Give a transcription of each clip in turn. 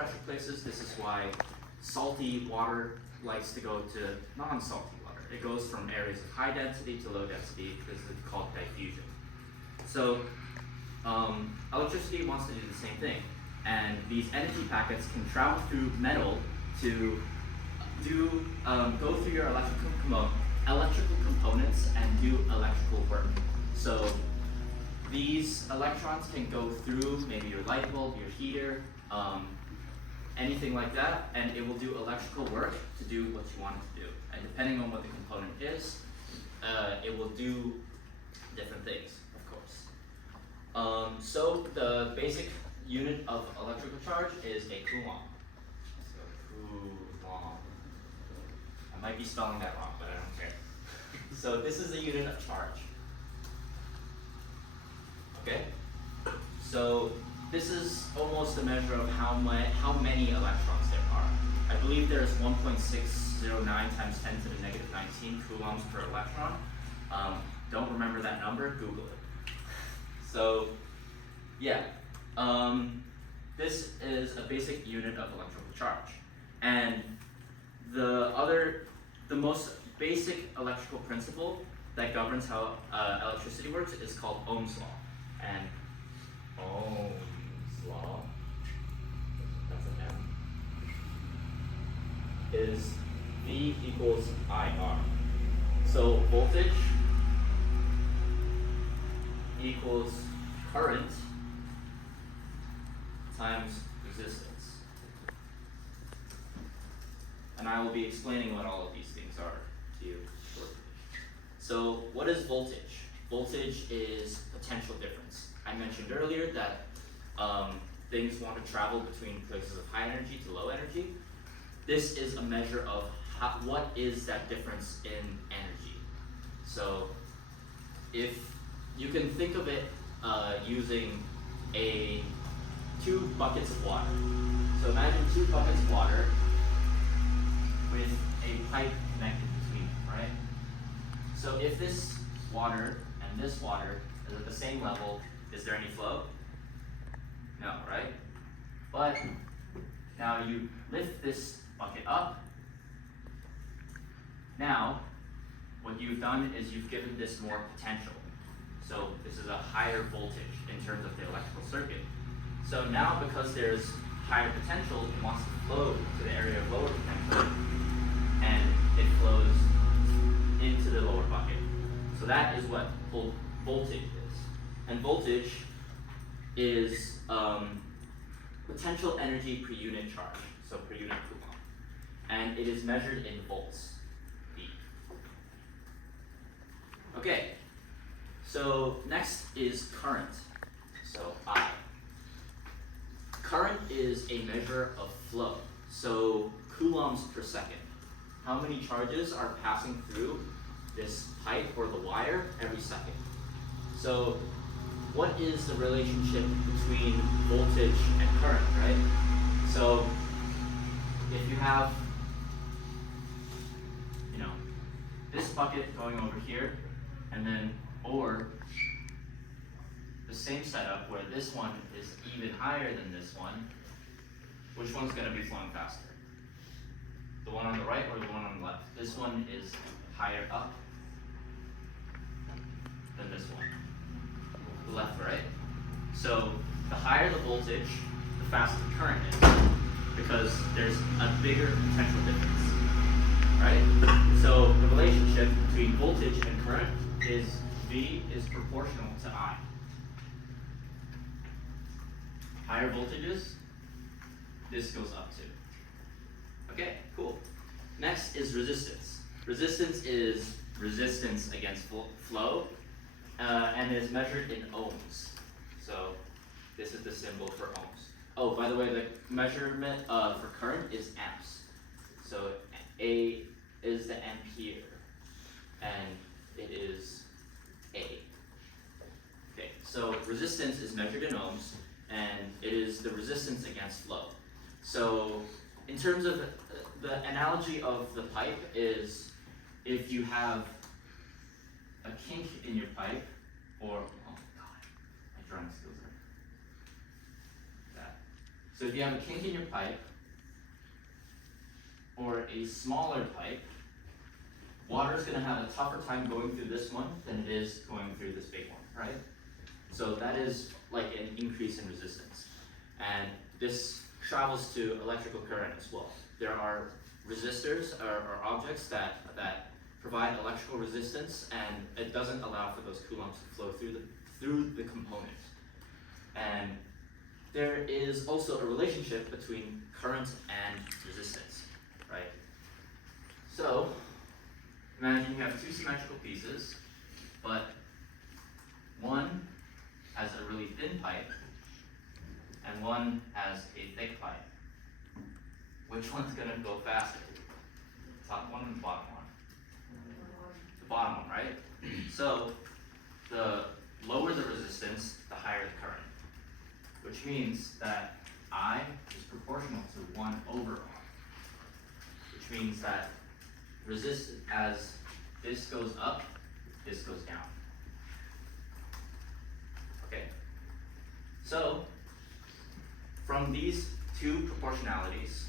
pressure places. This is why salty water likes to go to non-salty water. It goes from areas of high density to low density because it's called diffusion. So electricity wants to do the same thing. And these energy packets can travel through metal to go through your electrical components and do electrical work. So these electrons can go through maybe your light bulb, your heater, anything like that, and it will do electrical work to do what you want it to do. And depending on what the component is, it will do different things, of course. So the basic unit of electrical charge is a coulomb. So coulomb. I might be spelling that wrong, but I don't care. So this is the unit of charge. Okay? So this is almost a measure of how many electrons there are. I believe there's 1.609 times 10 to the negative 19 coulombs per electron. Don't remember that number, Google it. So yeah, this is a basic unit of electrical charge. And the most basic electrical principle that governs how electricity works is called Ohm's law. And Ohm's law, that's an M, is V equals IR. So voltage equals current times resistance. And I will be explaining what all of these things are to you shortly. So what is voltage? Voltage is potential difference. I mentioned earlier that things want to travel between places of high energy to low energy. This is a measure of what is that difference in energy. So if you can think of it using two buckets of water. So imagine 2 buckets of water with a pipe connected between them, right? So if this water and this water is at the same level, is there any flow? No, right? But now you lift this bucket up. Now, what you've done is you've given this more potential. So this is a higher voltage in terms of the electrical circuit. So now because there's higher potential, it wants to flow to the area of lower potential, and it flows into the lower bucket. So that is what voltage is. And voltage is potential energy per unit charge, so per unit coulomb. And it is measured in volts, V. Okay, so next is current, so I. Current is a measure of flow, so coulombs per second. How many charges are passing through this pipe or the wire every second? So what is the relationship between voltage and current, right? So if you have, this bucket going over here, and then, or the same setup where this one is even higher than this one, which one's going to be flowing faster? The one on the right or the one on the left? This one is higher up than this one. The left, right? So the higher the voltage, the faster the current is, because there's a bigger potential difference, right? So the relationship between voltage and current is V is proportional to I. Higher voltages, this goes up too. Okay, cool. Next is resistance. Resistance is resistance against flow, and is measured in ohms. So this is the symbol for ohms. Oh, by the way, the measurement for current is amps. So A is the ampere, and it is A. Okay, so resistance is measured in ohms, and it is the resistance against flow. So in terms of the analogy of the pipe is if you have a kink in your pipe, or, oh god, my drawing skills are bad. So if you have a kink in your pipe, or a smaller pipe, water's gonna have a tougher time going through this one than it is going through this big one, right? So that is like an increase in resistance. And this travels to electrical current as well. There are resistors or objects that provide electrical resistance, and it doesn't allow for those coulombs to flow through the component. And there is also a relationship between current and resistance, right? So imagine you have two symmetrical pieces, but one has a really thin pipe and one has a thick pipe. Which one's gonna go faster? The top one or the bottom one? The bottom one, right? So the lower the resistance, the higher the current. Which means that I is proportional to 1 over R. Which means that as this goes up, this goes down. Okay? So, from these two proportionalities,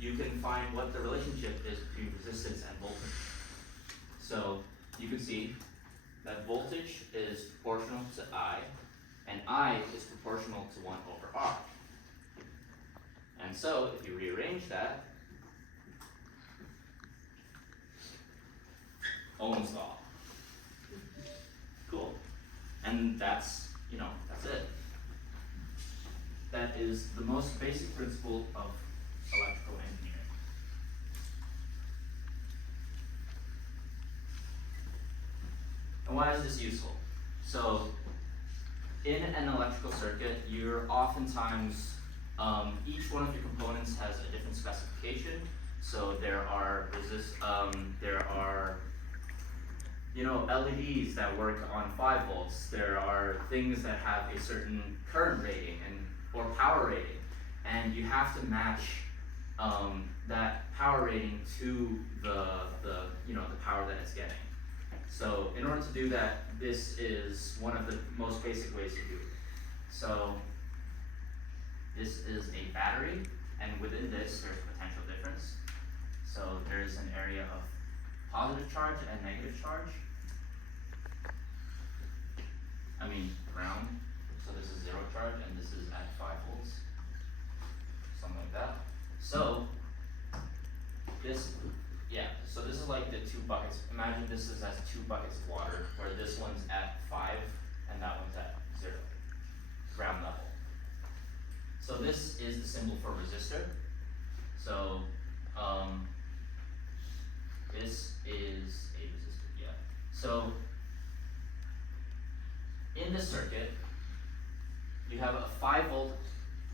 you can find what the relationship is between resistance and voltage. So, you can see that voltage is proportional to I, and I is proportional to 1 over R. And so, if you rearrange that, Ohm's law. Cool. And that's it. That is the most basic principle of electrical engineering. And why is this useful? So, in an electrical circuit, you're oftentimes, each one of your components has a different specification. So there are LEDs that work on 5 volts. There are things that have a certain current rating or power rating, and you have to match that power rating to the power that it's getting. So in order to do that, this is one of the most basic ways to do it. So this is a battery, and within this there's potential difference. So there's an area of positive charge and negative charge. Ground. So this is 0 charge, and this is at 5 volts. Something like that. So this is like the 2 buckets. Imagine this is as 2 buckets of water, where this one's at 5 and that one's at 0, ground level. So this is the symbol for resistor. So this is a resistor, yeah. So in this circuit, you have a 5 volt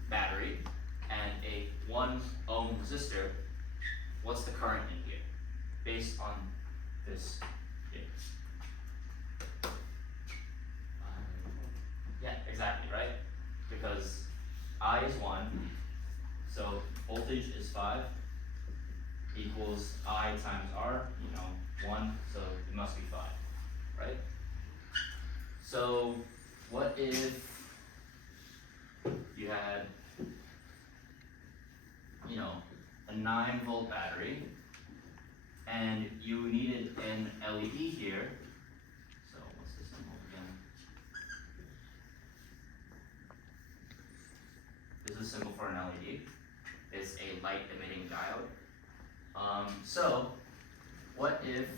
battery and a 1 ohm resistor. What's the current in here? Based on this here. Yeah, exactly, right? Because I is 1, so voltage is 5 equals I times R, 1, so it must be 5, right? So what if you had, a 9 volt battery, and you needed an LED here? So what's the symbol again? This is a symbol for an LED. It's a light emitting diode. So what if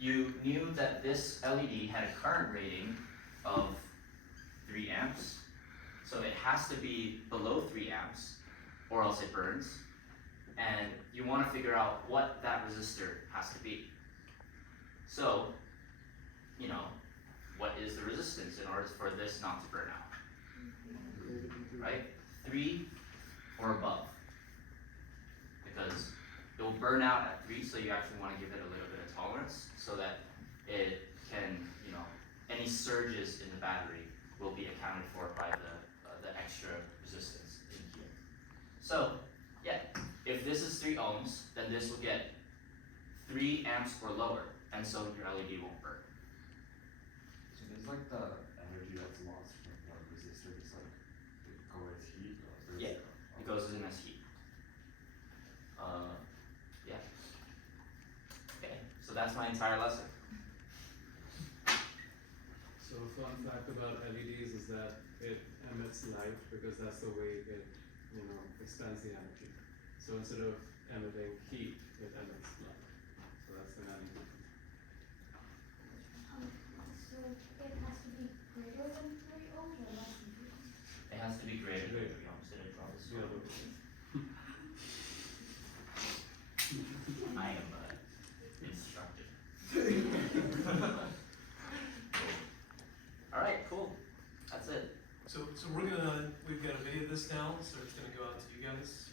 you knew that this LED had a current rating of 3 amps, so it has to be below 3 amps, or else it burns, and you want to figure out what that resistor has to be. So, what is the resistance in order for this not to burn out? Right? 3 or above, because it will burn out at 3, so you actually want to give it a little bit of tolerance so that it can, any surges in the battery will be accounted for by the extra resistance in here. So, yeah, if this is 3 ohms, then this will get 3 amps or lower, and so your LED won't burn. So there's like the energy that's lost my entire lesson. So a fun fact about LEDs is that it emits light because that's the way it, expands the energy. So instead of emitting heat, it emits light. So that's the LED. So it has to be greater than 3 ohms or less than 3 ohms? It has to be greater than Greater. 3 ohms. Did I draw this The one? other way. I am instructed. All right, cool. That's it. So we've got a video of this now, so it's gonna go out to you guys.